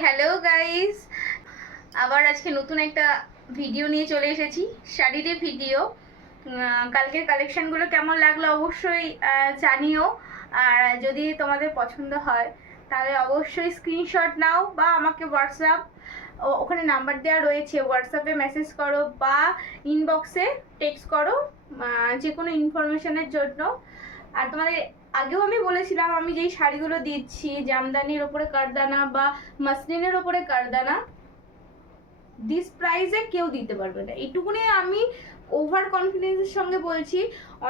Hello guys, আবার আজকে নতুন একটা ভিডিও নিয়ে চলে এসেছি, শাড়ির ভিডিও। কালকের কালেকশনগুলো কেমন লাগলো অবশ্যই জানিও। আর যদি তোমাদের পছন্দ হয় তাহলে অবশ্যই স্ক্রিনশট নাও বা আমাকে ওখানে নাম্বার দেওয়া রয়েছে, হোয়াটসঅ্যাপে মেসেজ করো বা ইনবক্সে টেক্সট করো যে কোনো ইনফরমেশনের জন্য। আর তোমাদের আগেও আমি বলেছিলাম, আমি যেই শাড়িগুলো দিচ্ছি জামদানির ওপরে কারদানা বা মাসলিনের ওপরে কারদানা, দিস প্রাইসে কেউ দিতে পারবে না, এইটুকুনি আমি ওভার কনফিডেন্সের সঙ্গে বলছি।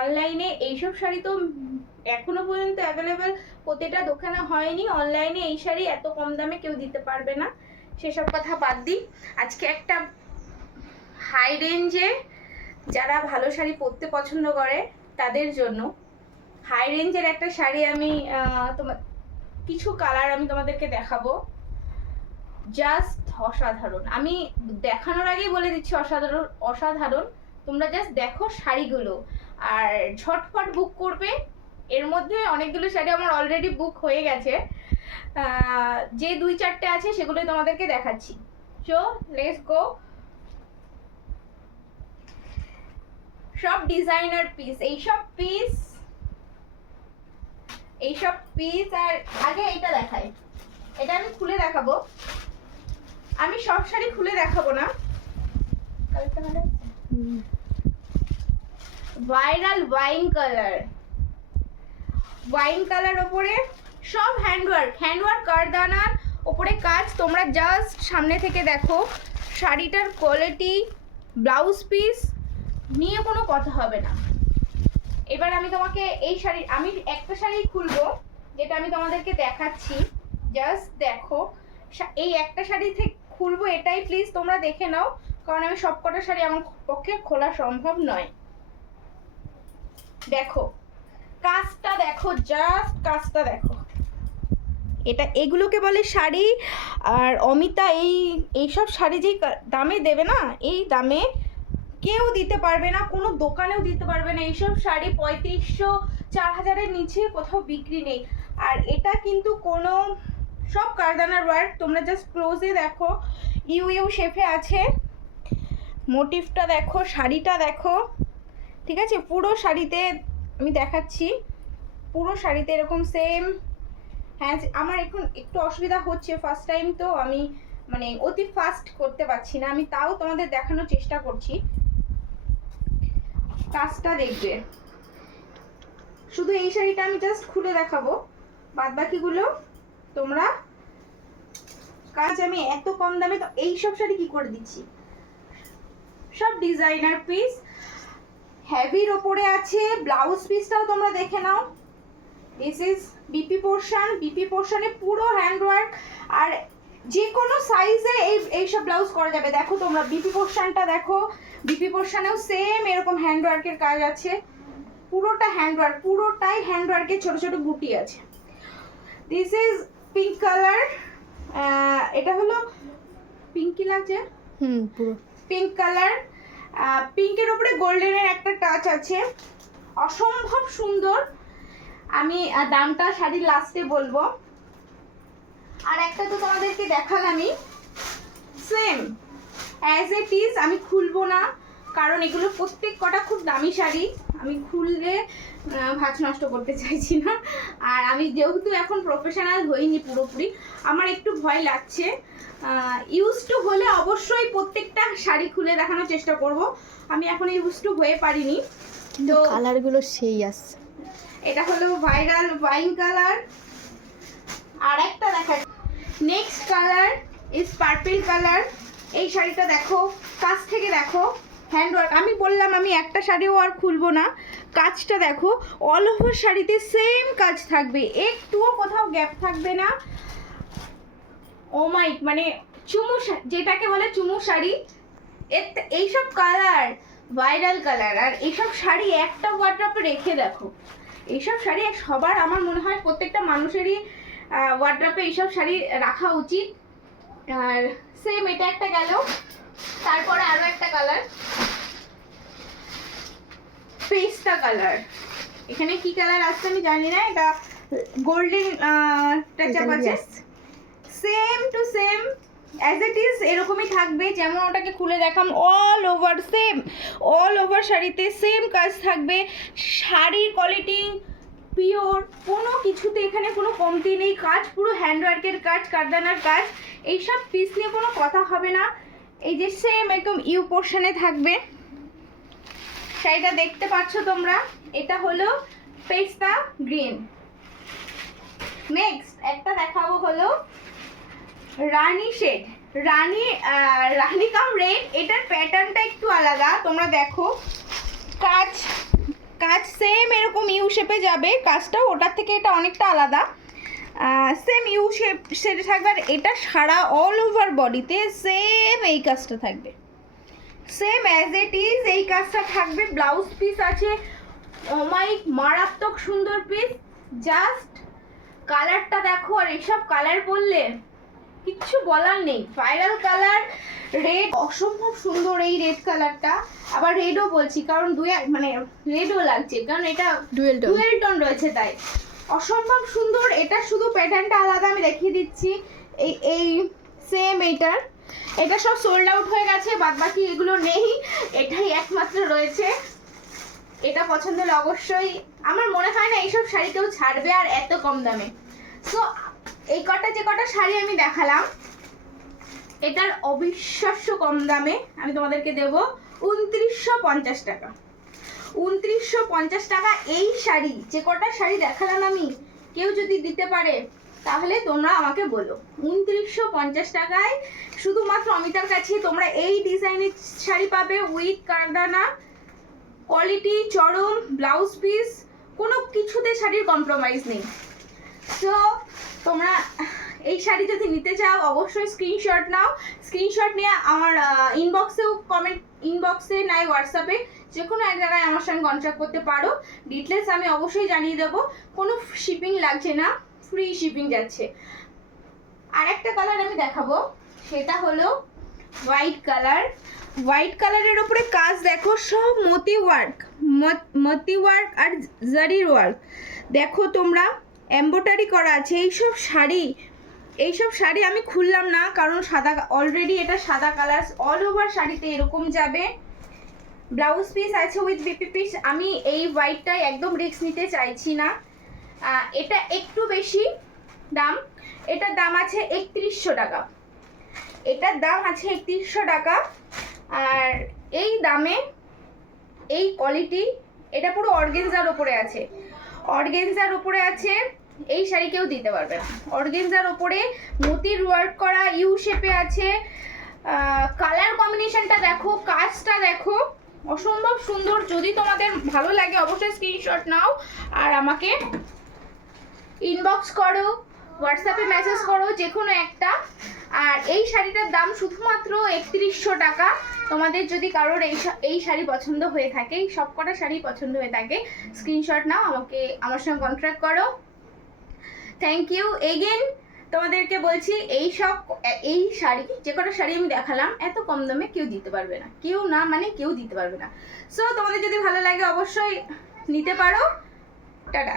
অনলাইনে এইসব শাড়ি তো এখনো পর্যন্ত অ্যাভেলেবেল প্রতিটা দোকানে হয়নি, অনলাইনে এই শাড়ি এত কম দামে কেউ দিতে পারবে না। সেসব কথা বাদ দিই, আজকে একটা হাই রেঞ্জে যারা ভালো শাড়ি পরতে পছন্দ করে তাদের জন্য হাই রেঞ্জের একটা শাড়ি আমি কিছু কালার আমি তোমাদেরকে দেখাবো। জাস্ট অসাধারণ, আমি দেখানোর আগেই বলে দিচ্ছি অসাধারণ অসাধারণ। তোমরা জাস্ট দেখো শাড়িগুলো আর ঝটফট বুক করবে। এর মধ্যে অনেকগুলো শাড়ি আমার অলরেডি বুক হয়ে গেছে, যে 2-4টে আছে সেগুলোই তোমাদেরকে দেখাচ্ছি। So let's go. সব ডিজাইনার পিস, এইসব পিস। আর আগে এটা দেখাই, এটা আমি খুলে দেখাবো। আমি সব শাড়ি খুলে দেখাবো না। ভাইরাল ওয়াইন কালার ওপরে সব হ্যান্ডওয়ার্ক কারদানার ওপরে কাজ। তোমরা জাস্ট সামনে থেকে দেখো শাড়িটার কোয়ালিটি, ব্লাউজ পিস নিয়ে কোনো কথা হবে না। এবার আমি তোমাকে আমি একটা শাড়ি খুলবো যেটা আমি তোমাদেরকে দেখাচ্ছি। জাস্ট দেখো, এই একটা শাড়ি থেকে খুলবো, এটাই প্লিজ তোমরা দেখে নাও, কারণ আমি সবকটা শাড়ি আমার পক্ষে খোলা সম্ভব নয়। দেখো কাজটা দেখো, জাস্ট কাজটা দেখো। এগুলোকে বলে শাড়ি। আর অমিতা এইসব শাড়ি যেই দামে দেবে না, এই দামে কেউ দিতে পারবে না, কোনো দোকানেও দিতে পারবে না। এইসব শাড়ি 3500-4000-এর নিচে কোথাও বিক্রি নেই। আর এটা কিন্তু কোনো সব কারদানার ওয়ার্ক, তোমরা জাস্ট ক্লোজে দেখো, ইউ শেপে আছে। মোটিভটা দেখো, শাড়িটা দেখো, ঠিক আছে? পুরো শাড়িতে আমি দেখাচ্ছি, পুরো শাড়িতে এরকম সেম। হ্যাঁ, আমার এখন একটু অসুবিধা হচ্ছে, ফার্স্ট টাইম তো আমি মানে অতি ফাস্ট করতে পারছি না, আমি তাও তোমাদের দেখানোর চেষ্টা করছি। কাজটা দেখবে, শুধু এই শাড়িটা আমি জাস্ট খুলে দেখাবো, বাদ বাকিগুলো তোমরা। কাজ আমি এত কম দামে তো এইসব শাড়ি কি করে দিচ্ছি। সব ডিজাইনার পিস, হেভির ওপরে আছে। ব্লাউজ পিসটাও তোমরা দেখে নাও, দিস ইজ বিপি পোর্শনে পুরো হ্যান্ডওয়ার্ক। আর যে কোনো সাইজে এইসব ব্লাউজ করা যাবে। দেখো তোমরা বিপি পোর্শনটা দেখো, বিপি পোর্শনেও সেম এরকম হ্যান্ডওয়ার্কের কাজ আছে। পুরোটাই হ্যান্ডওয়ার্কের ছোট ছোট বুটি আছে। দিস ইজ পিঙ্ক কালার, এটা হলো পিঙ্ক কি লাগছে, পুরো পিঙ্ক কালার। পিঙ্কের উপরে গোল্ডেনের একটা টাচ আছে, অসম্ভব সুন্দর। আমি দামটা শাড়ির লাস্টে বলবো। আর একটা তো তোমাদেরকে দেখালামই, সেম অ্যাজ ইট ইজ। আমি খুলবো না, কারণ এগুলো প্রত্যেক কটা খুব দামি শাড়ি, আমি খুললে ভাঁজ নষ্ট করতে চাইছি না। আর আমি যেহেতু এখন প্রফেশনাল হইনি পুরোপুরি, আমার একটু ভয় লাগছে। ইউজ টু হলে অবশ্যই প্রত্যেকটা শাড়ি খুলে দেখানোর চেষ্টা করব। আমি এখন ইউজ টু হয়ে পারিনি, তো কালারগুলো সেই আসছে। এটা হলো ভাইরাল ওয়াইন কালার। আর একটা দেখা, next colour is purple colour. এই শাড়িটা দেখো, কাছ থেকে দেখো, হ্যান্ডওয়ার্ক। আমি বললাম আমি একটা শাড়িও আর খুলবো না। কাজটা দেখো, অল ওভার শাড়িতে সেম কাজ থাকবে, একটুও কোথাও গ্যাপ থাকবে না। ও মাই, মানে যেটাকে বলে চুমু শাড়ি। এইসব কালার ভাইরাল কালার, আর এইসব শাড়ি একটা ওয়ার্ড্রপে রেখে দেখো। এইসব শাড়ি সবার, আমার মনে হয় প্রত্যেকটা মানুষেরই ওয়ার্ড্রপে এইসব শাড়ি রাখা উচিত। আর সেম এটা একটা গেল, তারপরে আরো একটা কালার, পেস্তা কালার। এখানে কি কালার আসছে আমি জানি না, এটা গোল্ডেন টাচ আপ আছে। Same to same as it is এরকমই থাকবে, যেমন ওটাকে খুলে দেখাম। All over same, all over শাড়িতে সেম কাজ থাকবে। শাড়ির কোয়ালিটি পিওর, কোনো কিছুতে এখানে কোনো কমতি নেই। কাজ পুরো হ্যান্ডওয়ার্কের কাজ, কারদানার কাজ, এইসব পিস নিয়ে কোনো কথা হবে না। এই যে সেম একদম ইউ পোর্শনে থাকবে। শাড়িটা দেখতে পাচ্ছ তোমরা, এটা হলো পেস্তা গ্রিন। নেক্সট একটা দেখাবো হলো রানী শেড, রানী কাম রেড। এটার প্যাটার্নটা একটু আলাদা, তোমরা দেখো। কাজ সেম এরকম ইউ শেপে যাবে, কাজটাও ওটার থেকে এটা অনেকটা আলাদা। সেম ইউ শেপ থাকবে, আর এটা সারা অল ওভার বডিতে সেম এই কাজটা থাকবে, সেম অ্যাজ ইট ইজ এই কাজটা থাকবে। ব্লাউজ পিস আছে অমাইক মারাত্মক সুন্দর পিস। জাস্ট কালারটা দেখো, আর এইসব কালার বললে কিচ্ছু বলার নেই। ভাইরাল কালার রেড, অসম্ভব সুন্দর এই রেড কালারটা। আবার রেডও বলছি কারণ মানে রেডও লাগছে, কারণ এটা ডুয়েল টোন রয়েছে, তাই অসম্ভব সুন্দর। এটা শুধু প্যাটার্নটা আলাদা, আমি দেখিয়ে দিচ্ছি। এই সেম এটা সব সোল্ড আউট হয়ে গেছে, বাদ বাকি এগুলো নেই, এটাই একমাত্র রয়েছে। এটা পছন্দ হলে অবশ্যই, আমার মনে হয় না এইসব শাড়ি কেউ ছাড়বে আর এত কম দামে। সো এই যে কটা শাড়ি আমি দেখালাম, এটার অবিশ্বাস্য কম দামে আমি তোমাদেরকে দেবো 2950 টাকা। 2950 টাকা এই শাড়ি, যে কটা শাড়ি দেখালাম আমি, কেউ যদি দিতে পারে তাহলে তোমরা আমাকে বলো। 2950 টাকায় শুধুমাত্র অমিতার কাছে তোমরা এই ডিজাইনের শাড়ি পাবে উইথ কারদানা, কোয়ালিটি চরম, ব্লাউজ পিস, কোনো কিছুতে শাড়ির কম্প্রোমাইজ নেই। সো তোমরা এই শাড়ি যদি নিতে চাও অবশ্যই স্ক্রিনশট নাও। স্ক্রিনশট নিয়ে আমার ইনবক্সে নাই হোয়াটসঅ্যাপে যে কোনো এক জায়গায় আমার সঙ্গে কন্ট্যাক্ট করতে পারো। ডিটেলস আমি অবশ্যই জানিয়ে দেবো। কোনো শিপিং লাগছে না, ফ্রি শিপিং যাচ্ছে। আর একটা কালার আমি দেখাবো, সেটা হলো হোয়াইট কালার। হোয়াইট কালারের ওপরে কাজ দেখো, সব মতি ওয়ার্ক আর জারির ওয়ার্ক দেখো তোমরা, এমব্রয়ডারি করা আছে। এইসব শাড়ি আমি খুললাম না, কারণ সাদা, অলরেডি এটা সাদা কালার, অল ওভার শাড়িতে এরকম যাবে। ব্লাউজ পিস আছে উইথ বিপি পিস। আমি এই হোয়াইটটাই একদম রিস্ক নিতে চাইছি না। এটা একটু বেশি দাম, এটার দাম আছে 3100 টাকা। এটার দাম আছে 3100 টাকা। আর এই দামে এই কোয়ালিটি, এটা পুরো অর্গেনজার ওপরে আছে, এই শাড়ি কেউ দিতে পারবে না। অর্গেনজার ওপরে মতির ওয়ার্ক করা, ইউ শেপে আছে। কালার কম্বিনেশনটা দেখো, কাজটা দেখো, অসম্ভব সুন্দর। যদি তোমাদের ভালো লাগে অবশ্যই স্ক্রিনশট নাও আর আমাকে ইনবক্স করো, হোয়াটসঅ্যাপে মেসেজ করো, যে কোনো একটা। আর এই শাড়িটার দাম শুধুমাত্র 3100 টাকা। তোমাদের যদি কারোর এই শাড়ি পছন্দ হয়ে থাকে, সব কটা শাড়ি পছন্দ হয়ে থাকে, স্ক্রিনশট নাও, আমার সঙ্গে কন্ট্যাক্ট করো। Thank you again. তোমাদেরকে বলছি এই শাড়ি, যে কটা শাড়ি আমি দেখালাম, এত কম দামে কেউ দিতে পারবে না, কেউ দিতে পারবে না। সো তোমাদের যদি ভালো লাগে অবশ্যই নিতে পারো। টাটা।